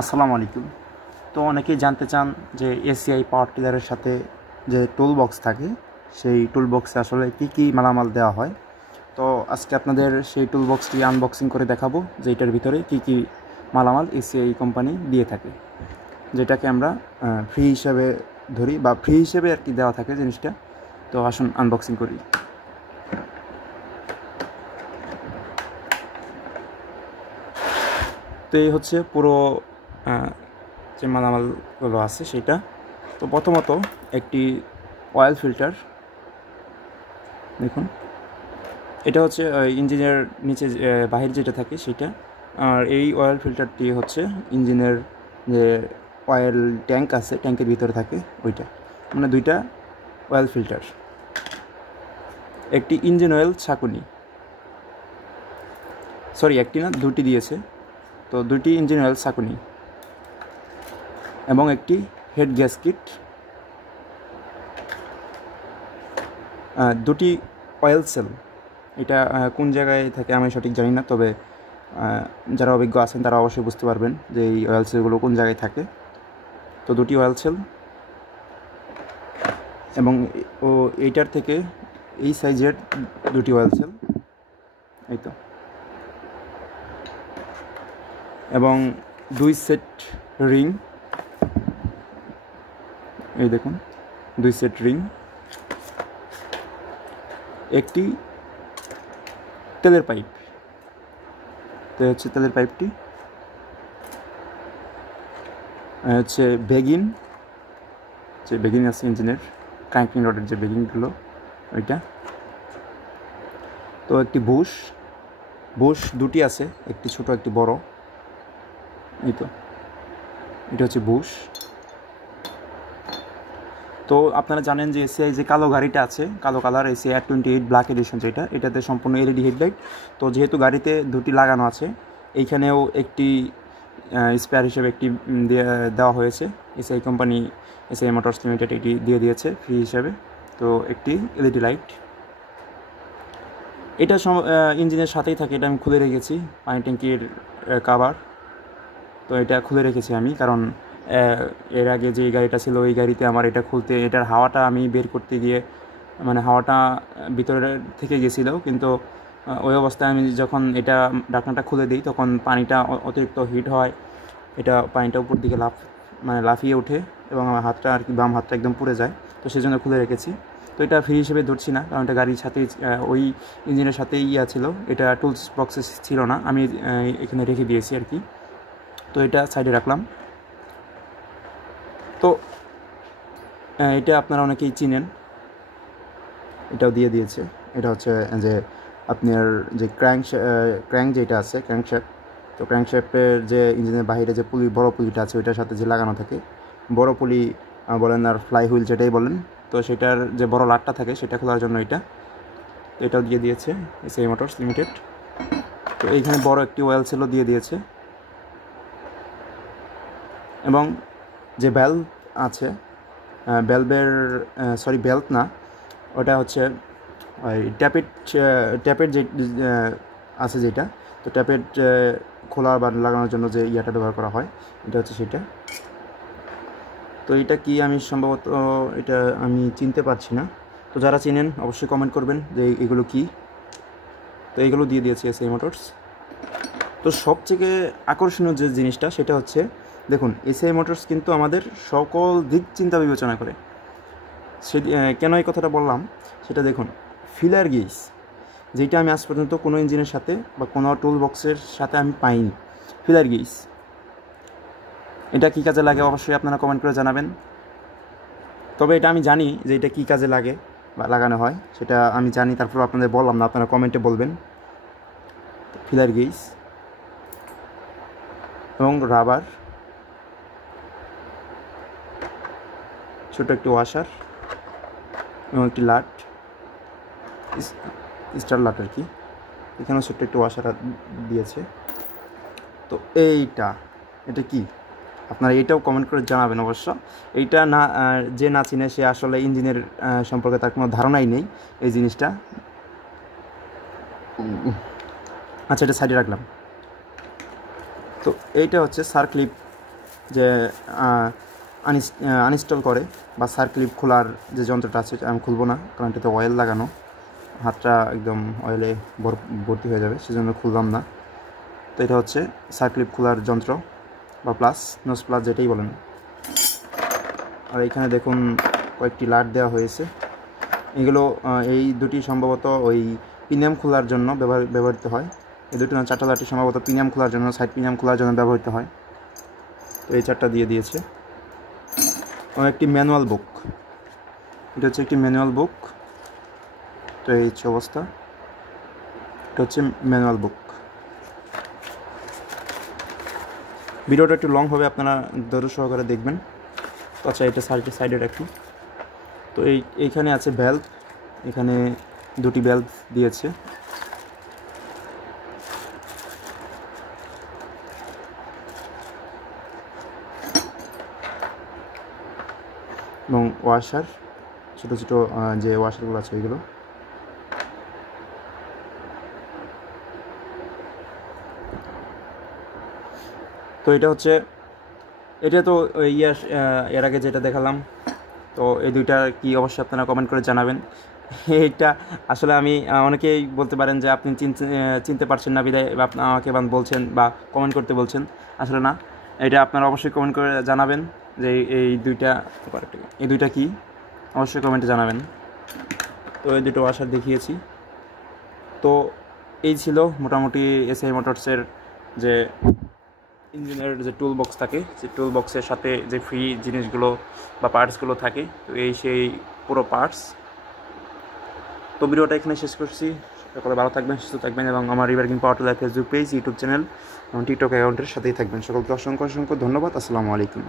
আসসালামু আলাইকুম। তো অনেকেই জানতে চান যে এসিআই পাওয়ার টিলারের সাথে যে টুল বক্স থাকে সেই টুল বক্সে আসলে কী কী মালামাল দেওয়া হয়। তো আজকে আপনাদের সেই টুল বক্সটি আনবক্সিং করে দেখাবো যে এটার ভিতরে কী কী মালামাল এসিআই কোম্পানি দিয়ে থাকে, যেটাকে আমরা ফ্রি হিসেবে ধরি বা ফ্রি হিসেবে আর কি দেওয়া থাকে জিনিসটা। তো আসুন আনবক্সিং করি। তো এই হচ্ছে পুরো যে মালামালগুলো আছে সেটা। তো প্রথমত একটি অয়েল ফিল্টার, দেখুন এটা হচ্ছে ইঞ্জিনের নিচে বাহির যেটা থাকে সেটা। আর এই অয়েল ফিল্টারটি হচ্ছে ইঞ্জিনের যে অয়েল ট্যাঙ্ক আছে ট্যাঙ্কের ভিতরে থাকে ওইটা, মানে দুইটা অয়েল ফিল্টার। একটি ইঞ্জিন অয়েল ছাঁকুনি, সরি একটি না দুটি দিয়েছে, তো দুটি ইঞ্জিন অয়েল ছাঁকুনি এবং একটি হেড গ্যাসকিট, দুটি অয়েল সেল। এটা কোন জায়গায় থাকে আমি সঠিক জানি না, তবে যারা অভিজ্ঞ আছেন তারা অবশ্যই বুঝতে পারবেন যে এই অয়েল সেলগুলো কোন জায়গায় থাকে। তো দুটি অয়েল সেল এবং এইটার থেকে এই সাইজের দুটি অয়েল সেল, এই তো, এবং দুই সেট রিং, এই দেখুন দুই সেট রিং, একটি তেলের পাইপ, তো হচ্ছে তেলের পাইপটি, হচ্ছে বেগিন, যে বেগিন আছে ইঞ্জিনের ক্র্যাঙ্কিং রডের যে বেগিনগুলো ওইটা। তো একটি বুশ দুটি আছে, একটি ছোট একটি বড়, এই তো এটা হচ্ছে বুশ। তো আপনারা জানেন যে এসিআই যে কালো গাড়িটা আছে, কালো colour ACI R28 black addition যেটা, এটাতে সম্পূর্ণ এলইডি হেডলাইট। তো যেহেতু গাড়িতে দুটি লাগানো আছে, এইখানেও একটি স্পেয়ার হিসেবে একটি দেওয়া হয়েছে। ACI company, ACI motors limited এটি দিয়ে দিয়েছে ফ্রি হিসেবে। তো একটি এলইডি লাইট, এটা ইঞ্জিনের সাথেই থাকে, এটা আমি খুলে রেখেছি, পানি ট্যাঙ্কির কাভার। তো এটা খুলে রেখেছি আমি, কারণ এর আগে যে গাড়িটা ছিল ওই গাড়িতে আমার এটা খুলতে, এটার হাওয়াটা আমি বের করতে গিয়ে, মানে হাওয়াটা ভিতরে থেকে গেছিলো, কিন্তু ওই অবস্থায় আমি যখন এটা ঢাকনাটা খুলে দিই তখন পানিটা অতিরিক্ত হিট হয়, এটা পানিটা উপর দিকে লাফিয়ে ওঠে এবং আমার হাতটা আর কি বাম হাতটা একদম পুড়ে যায়। তো সেই জন্য খুলে রেখেছি। তো এটা ফ্রি হিসেবে ধরছি না, কারণ এটা গাড়ির সাথেই ওই ইঞ্জিনের সাথেই ছিল, এটা টুলস বক্সে ছিল না, আমি এখানে রেখে দিয়েছি আর কি। তো এটা সাইডে রাখলাম। তো এটা আপনারা অনেকেই চিনেন, এটাও দিয়ে দিয়েছে। এটা হচ্ছে যে আপনার যে ক্র্যাঙ্ক যেটা আছে ক্র্যাঙ্কশ্যাফট, তো ক্র্যাঙ্কশ্যাফটের যে ইঞ্জিনের বাইরে যে বড় পুলিটা আছে ওইটার সাথে যে লাগানো থাকে, বড় পুলি বলেন আর ফ্লাই হুইল যেটাই বলেন, তো সেটার যে বড় লাটটা থাকে সেটা খোলার জন্য এটাও দিয়ে দিয়েছে এসিআই মোটরস লিমিটেড। তো এইখানে বড় একটি অয়েল সেলও দিয়ে দিয়েছে, এবং যে ভ্যালভ আছে, বেল্ট না, ওটা হচ্ছে ওই ট্যাপের যে আছে যেটা, তো ট্যাপের খোলা বা লাগানোর জন্য যে ইয়াটা ব্যবহার করা হয়, এটা হচ্ছে সেটা। তো এটা কি আমি সম্ভবত এটা আমি চিনতে পারছি না, তো যারা চিনেন অবশ্যই কমেন্ট করবেন যে এগুলো কি। তো এগুলো দিয়ে দিয়েছে এসিআই মোটরস। তো সবথেকে আকর্ষণীয় যে জিনিসটা সেটা হচ্ছে, দেখুন এসিআই মোটরস কিন্তু আমাদের সকল দিক চিন্তা বিবেচনা করে। কেন এই কথাটা বললাম সেটা দেখুন, ফিলার গেজ যেটা আমি আজ পর্যন্ত কোনো ইঞ্জিনের সাথে বা কোনো টুল বক্সের সাথে আমি পাইনি, ফিলার গেজ। এটা কী কাজে লাগে অবশ্যই আপনারা কমেন্ট করে জানাবেন। তবে এটা আমি জানি যে এটা কী কাজে লাগে বা লাগানো হয়, সেটা আমি জানি, তারপর আপনাদের বললাম না, আপনারা কমেন্টে বলবেন। ফিলার গেজ এবং রাবার, ছোটো একটি ওয়াশার এবং একটি লাট, স্টার লাট আর কি, এখানেও ছোট্ট একটু ওয়াশার দিয়েছে। তো এটা কি আপনারা এটাও কমেন্ট করে জানাবেন অবশ্য। এইটা না, যে না চিনে সে আসলে ইঞ্জিনের সম্পর্কে তার কোনো ধারণাই নেই এই জিনিসটা। আচ্ছা, এটা সাইডে রাখলাম। তো এইটা হচ্ছে সার্ক্লিপ যে আনইনস্টল করে বা সার্কিট খোলার যে যন্ত্রটা আছে আমি খুলবো না, কারণ এটাতে অয়েল লাগানো, হাতটা একদম অয়েলে ভর্তি হয়ে যাবে, সেজন্য খুললাম না। তো এটা হচ্ছে সার্কিট খোলার যন্ত্র বা প্লাস, নোজ প্লাস যেটাই বলেন। আর এখানে দেখুন কয়েকটি লাট দেওয়া হয়েছে। এগুলো এই দুটি সম্ভবত ওই পিনিয়াম খোলার জন্য ব্যবহৃত হয়। এই দুটো 4টা লাঠি সম্ভবত পিনিয়াম খোলার জন্য, সাইড পিনিয়াম খোলার জন্য ব্যবহৃত হয়। তো এই 4টা দিয়ে দিয়েছে। একটি ম্যানুয়াল বুক, এটা হচ্ছে একটি ম্যানুয়াল বুক। তো এই হচ্ছে অবস্থা, এটা হচ্ছে ম্যানুয়াল বুক। ভিডিওটা একটু লং হবে, আপনারা ধৈর্য সহকারে দেখবেন। তো আচ্ছা, এটা সাইডে রাখি। তো এইখানে আছে ভ্যালভ, এখানে দুটি ভ্যালভ দিয়েছে। এবং ওয়াশার, ছোটো ছোটো যে ওয়াশারগুলো আছে ওইগুলো। তো এটা হচ্ছে, এটা তো এর আগে যেটা দেখালাম। তো এই দুইটা কি অবশ্যই আপনারা কমেন্ট করে জানাবেন। এইটা আসলে আমি, অনেকেই বলতে পারেন যে আপনি চিনতে পারছেন না বিদায় আমাকে বলছেন বা কমেন্ট করতে বলছেন, আসলে না, এটা আপনারা অবশ্যই কমেন্ট করে জানাবেন যে এই দুইটা কি, অবশ্যই কমেন্টে জানাবেন। তো এই দুটো ওয়াশার দেখিয়েছি। তো এই ছিল মোটামুটি এসআই মোটরসের যে ইঞ্জিনের যে টুল বক্স থাকে, সেই টুল বক্সের সাথে যে ফ্রি জিনিসগুলো বা পার্টসগুলো থাকে, তো সেই পুরো পার্টস। তো ভিডিওটা এখানে শেষ করছি। সকলে ভালো থাকবেন, সুস্থ থাকবেন এবং আমার রিভার্কিং power to life Facebook page, YouTube channel এবং টিকটক অ্যাকাউন্টের সাথেই থাকবেন। সকলকে অসংখ্য ধন্যবাদ। আসসালামু আলাইকুম।